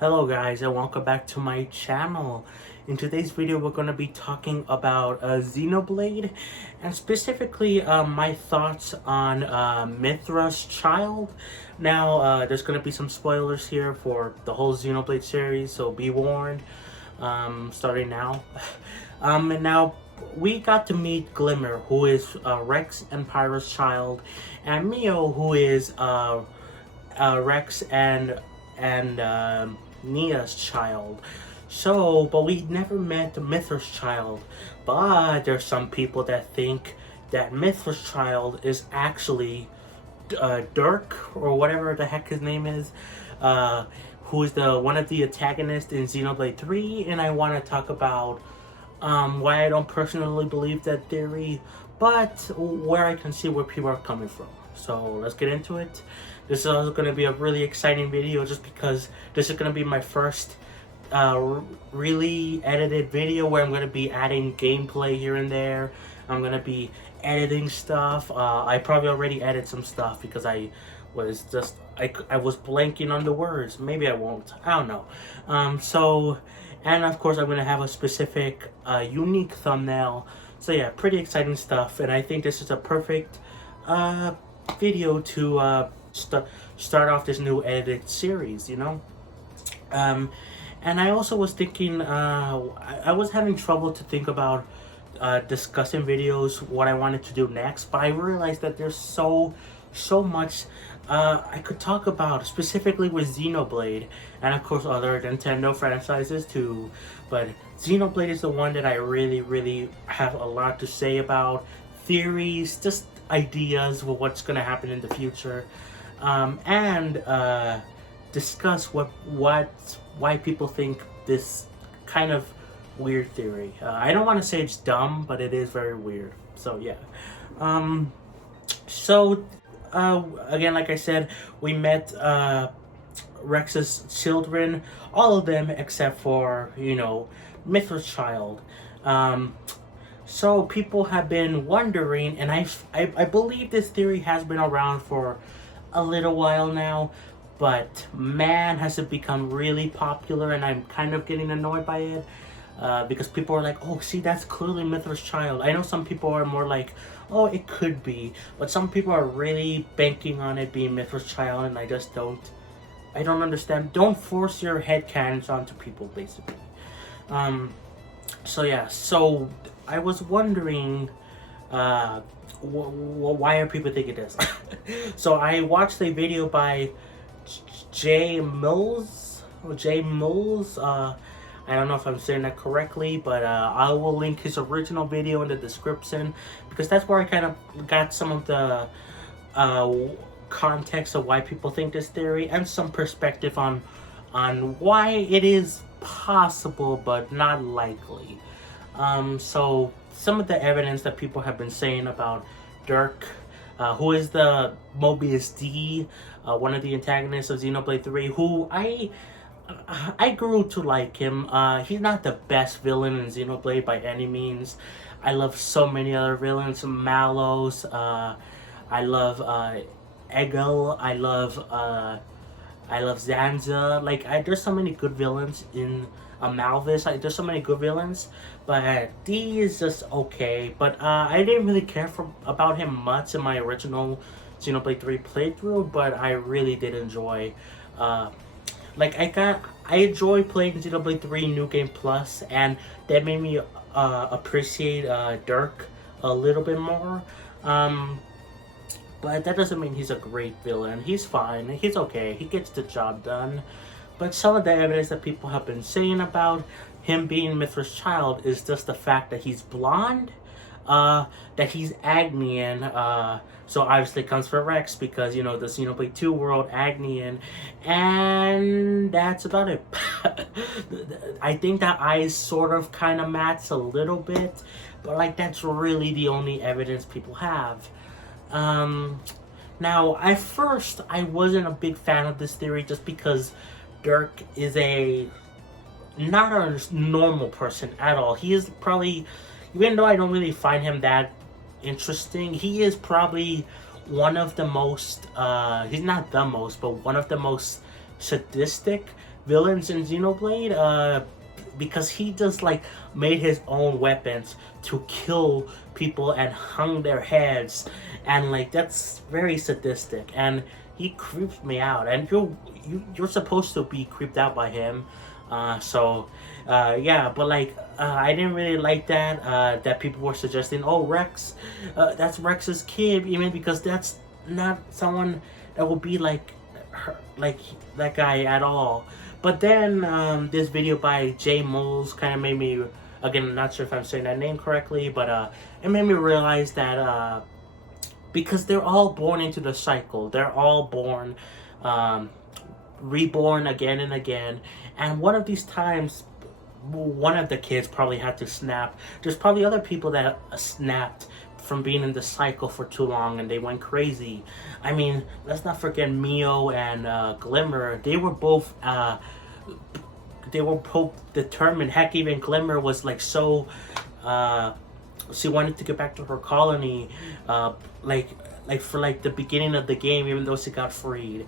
Hello guys and welcome back to my channel. In today's video we're going to be talking about Xenoblade and specifically my thoughts on Mythra's child. Now there's going to be some spoilers here for the whole Xenoblade series, so be warned starting now. And now we got to meet Glimmer, who is Rex and Pyra's child, and Mio, who is Rex and Nia's child. So, but we never met Mythra's child. But there's some people that think that Mythra's child is actually Dirk, or whatever the heck his name is, who is one of the antagonists in Xenoblade 3, and I want to talk about why I don't personally believe that theory, but where I can see where people are coming from. So let's get into it. This is also going to be a really exciting video just because this is going to be my first really edited video where I'm going to be adding gameplay here and there. I'm going to be editing stuff. I probably already edited some stuff because I was blanking on the words. Maybe I won't. I don't know. And of course I'm going to have a specific unique thumbnail. So yeah, pretty exciting stuff, and I think this is a perfect video to start off this new edited series, you know. And I also was thinking, I was having trouble to think about discussing videos, what I wanted to do next, but I realized that there's so much I could talk about, specifically with Xenoblade, and of course other Nintendo franchises too. But Xenoblade is the one that I really have a lot to say about. Theories, just ideas of what's going to happen in the future, and discuss why people think this kind of weird theory. I don't want to say it's dumb, but it is very weird. So yeah. Again, like I said, we met Rex's children, all of them except for, you know, Mythra's child. So people have been wondering, and I believe this theory has been around for a little while now, but man, has it become really popular, and I'm kind of getting annoyed by it. Because people are like, oh, see, that's clearly Mythra's child. I know some people are more like, oh, it could be. But some people are really banking on it being Mythra's child, and I don't understand. Don't force your headcanons onto people, basically. So yeah, so I was wondering, why are people thinking this? So I watched a video by J Mills. I don't know if I'm saying that correctly, but I will link his original video in the description, because that's where I kind of got some of the context of why people think this theory, and some perspective on why it is possible but not likely. So some of the evidence that people have been saying about Dirk, who is the Mobius D, one of the antagonists of Xenoblade 3, who I grew to like him. He's not the best villain in Xenoblade by any means. I love so many other villains. Mallows, I love Egil, I love Zanza. Like, there's so many good villains in Malvis. There's so many good villains, but D is just okay. But I didn't really care about him much in my original Xenoblade 3 playthrough, but I really did enjoy. I enjoy playing Xenoblade 3 New Game Plus, and that made me appreciate Dirk a little bit more. But that doesn't mean he's a great villain. He's fine. He's okay. He gets the job done. But some of the evidence that people have been saying about him being Mythra's child is just the fact that he's blonde, that he's Agnian, so obviously it comes from Rex because, you know, the Xenoblade 2 world, Agnian, and that's about it. I think that eyes sort of kind of match a little bit, but like that's really the only evidence people have. Now, at first, I wasn't a big fan of this theory just because Dirk is not a normal person at all. He is probably, even though I don't really find him that interesting, he is probably one of the most, he's not the most, but one of the most sadistic villains in Xenoblade, because he just like made his own weapons to kill people and hung their heads, and like that's very sadistic, and he creeps me out. And you're supposed to be creeped out by him, yeah. But like I didn't really like that that people were suggesting, oh, Rex, that's Rex's kid, even because that's not someone that will be like her, like that guy at all. But then this video by J Moles kind of made me, again, I'm not sure if I'm saying that name correctly, but it made me realize that because they're all born into the cycle, they're all born, reborn again and again, and one of these times, one of the kids probably had to snap. There's probably other people that snapped from being in the cycle for too long and they went crazy. I mean, let's not forget Mio and Glimmer. They were both determined. Heck, even Glimmer was like so she wanted to get back to her colony, like for like the beginning of the game, even though she got freed.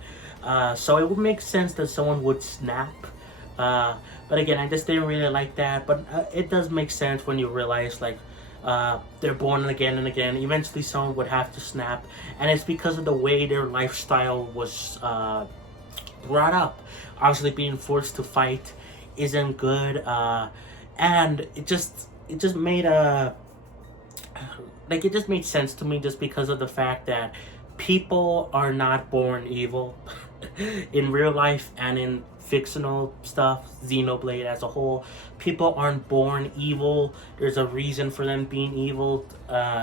So it would make sense that someone would snap. But again, I just didn't really like that. But it does make sense when you realize like they're born again and again. Eventually someone would have to snap, and it's because of the way their lifestyle was brought up. Obviously being forced to fight isn't good, and it just made it just made sense to me, just because of the fact that people are not born evil in real life and in fictional stuff, Xenoblade as a whole. People aren't born evil. There's a reason for them being evil.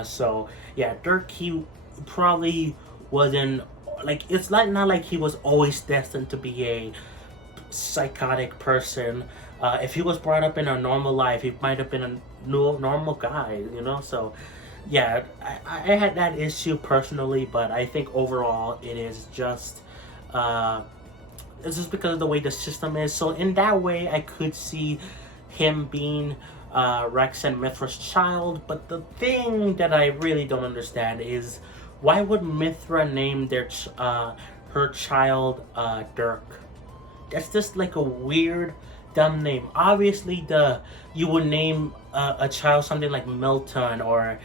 So yeah, Dirk, he probably wasn't like, it's not like he was always destined to be a psychotic person. If he was brought up in a normal life, he might have been a normal guy, you know. So yeah, I had that issue personally, but I think overall it is just it's just because of the way the system is. So in that way, I could see him being Rex and Mythra's child. But the thing that I really don't understand is, why would Mythra name their her child Dirk? That's just like a weird, dumb name. Obviously, you would name a child something like Milton, or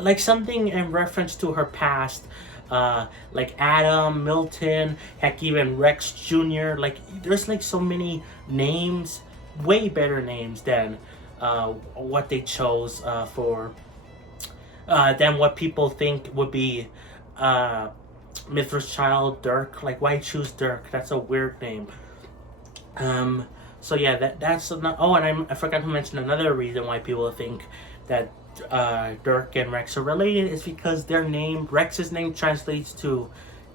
like something in reference to her past. Like Adam, Milton, heck, even Rex Jr. Like, there's like so many names, way better names than what they chose for than what people think would be Mythra's child, Dirk. Like, why choose Dirk? That's a weird name. So yeah, that's not. Oh, and I forgot to mention another reason why people think that Dirk and Rex are related is because their name, Rex's name translates to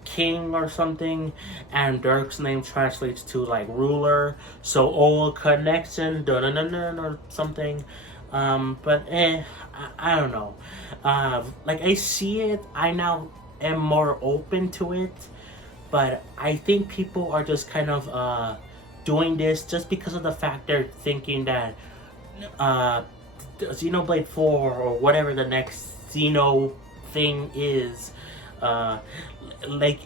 king or something, and Dirk's name translates to like ruler. So old connection, or something. But I don't know. Like, I see it. I now am more open to it, but I think people are just kind of doing this just because of the fact they're thinking that Xenoblade 4 or whatever the next Xeno thing is, like,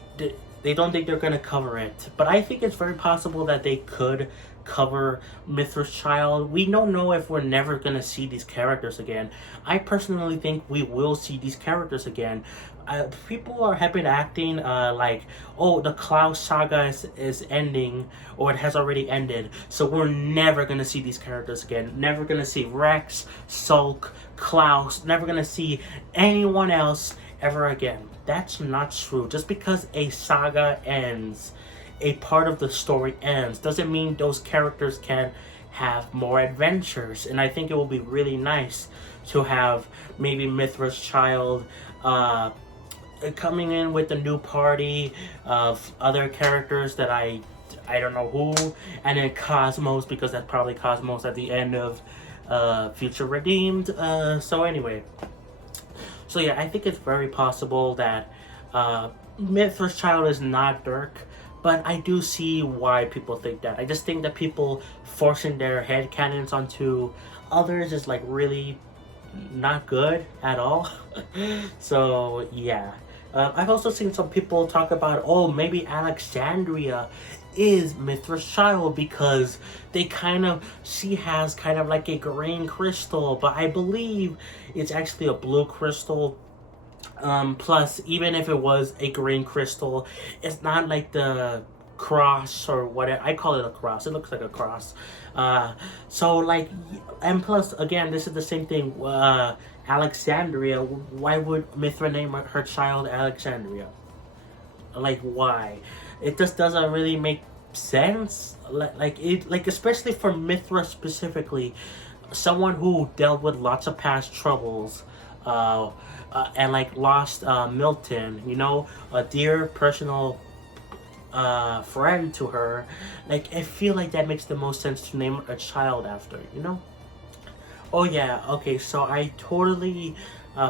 they don't think they're gonna cover it. But I think it's very possible that they could cover Mythra's child. We don't know if we're never gonna see these characters again. I personally think we will see these characters again. People have been acting like, oh, the Klaus saga is ending, or it has already ended, so we're never gonna see these characters again. Never gonna see Rex, Sulk, Klaus, never gonna see anyone else ever again. That's not true. Just because a saga ends, a part of the story ends, doesn't mean those characters can have more adventures. And I think it will be really nice to have maybe Mythra's child coming in with a new party of other characters that I don't know who, and then Cosmos, because that's probably Cosmos at the end of Future Redeemed. So anyway, so yeah, I think it's very possible that Mythra's child is not Dirk, but I do see why people think that. I just think that people forcing their headcanons onto others is like really not good at all. So yeah. I've also seen some people talk about, oh, maybe Alexandria is Mythra's child, because she has kind of like a green crystal, but I believe it's actually a blue crystal. Plus, even if it was a green crystal, it's not like the cross or whatever. I call it a cross. It looks like a cross. So like, and plus, again, this is the same thing. Alexandria. Why would Mythra name her child Alexandria? Like, why? It just doesn't really make sense. Like especially for Mythra specifically, someone who dealt with lots of past troubles, and like lost Milton, a dear personal friend to her. Like, I feel like that makes the most sense to name a child after. Oh yeah, okay, so I totally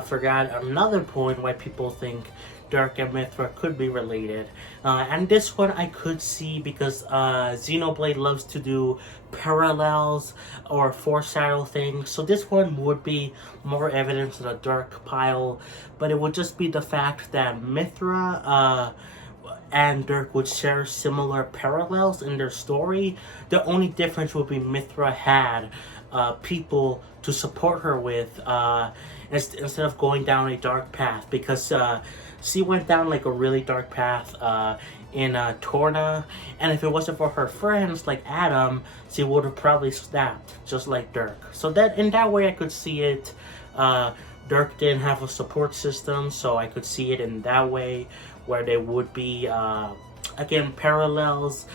forgot another point why people think Dirk and Mythra could be related. And this one I could see because Xenoblade loves to do parallels or foreshadow things. So this one would be more evidence in a Dirk pile, but it would just be the fact that Mythra and Dirk would share similar parallels in their story. The only difference would be Mythra had people to support her with instead of going down a dark path, because she went down like a really dark path in Torna, and if it wasn't for her friends like Adam, she would have probably snapped just like Dirk. So that in that way I could see it. Dirk didn't have a support system, so I could see it in that way, where there would be again parallels.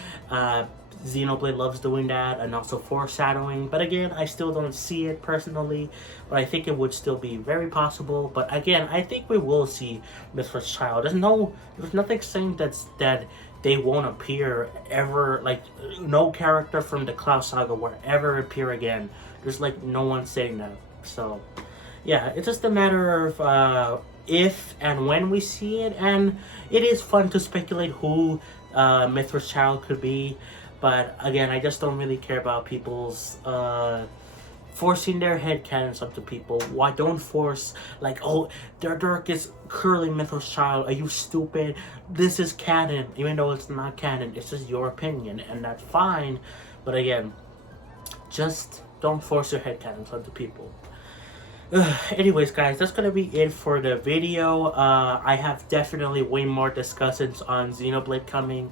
Xenoblade loves doing that, and also foreshadowing, but again, I still don't see it personally, but I think it would still be very possible. But again, I think we will see Mythra's child. There's nothing saying that they won't appear ever. Like, no character from the Cloud Saga will ever appear again. There's like no one saying that. So yeah, it's just a matter of if and when we see it, and it is fun to speculate who Mythra's child could be. But again, I just don't really care about people's forcing their headcanons up to people. Why don't force, like, oh, Dirk is currently Mythra's child. Are you stupid? This is canon, even though it's not canon. It's just your opinion, and that's fine. But again, just don't force your headcanons onto people. Anyways, guys, that's gonna be it for the video. I have definitely way more discussions on Xenoblade coming.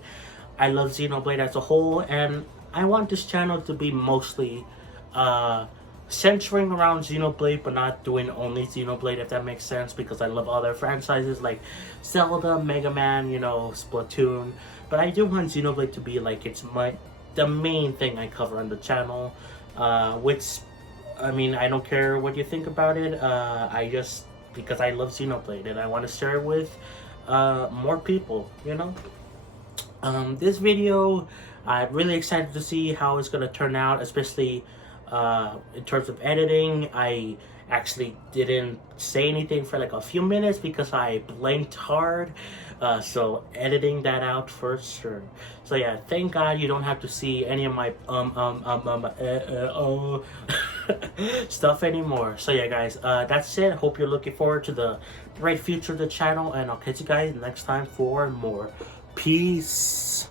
I love Xenoblade as a whole, and I want this channel to be mostly centering around Xenoblade, but not doing only Xenoblade, if that makes sense, because I love other franchises like Zelda, Mega Man, Splatoon. But I do want Xenoblade to be like the main thing I cover on the channel, which, I mean, I don't care what you think about it. Because I love Xenoblade and I want to share it with more people, This video, I'm really excited to see how it's going to turn out, especially in terms of editing. I actually didn't say anything for like a few minutes because I blanked hard. So editing that out for sure. So yeah, thank God you don't have to see any of my stuff anymore. So yeah, guys, that's it. Hope you're looking forward to the bright future of the channel, and I'll catch you guys next time for more. Peace.